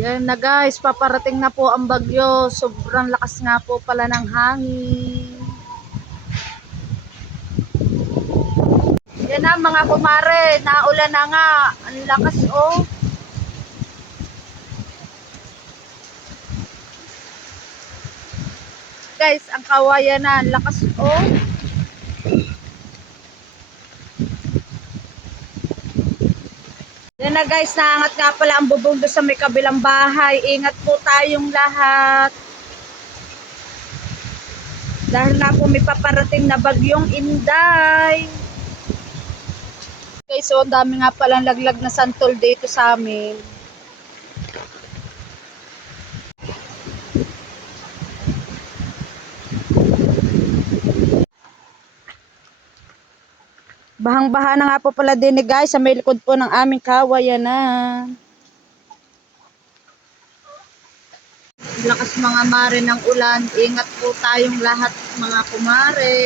Yan na guys, paparating na po ang bagyo. Sobrang lakas nga po pala ng hangin. Yan na mga kumare, naulan na nga. Ang lakas oh. Guys, ang kawayan na, ang lakas oh. Yan na guys, naangat nga pala ang bubong doon sa may kabilang bahay. Ingat po tayong lahat. Dahil na po may paparating na bagyong Inday. Guys, so ang dami nga palang laglag na santol dito sa amin. Bahang-baha na nga po pala din guys sa may likod po ng aming kawayanan. Lakas mga mare ng ulan. Ingat po tayong lahat mga kumare.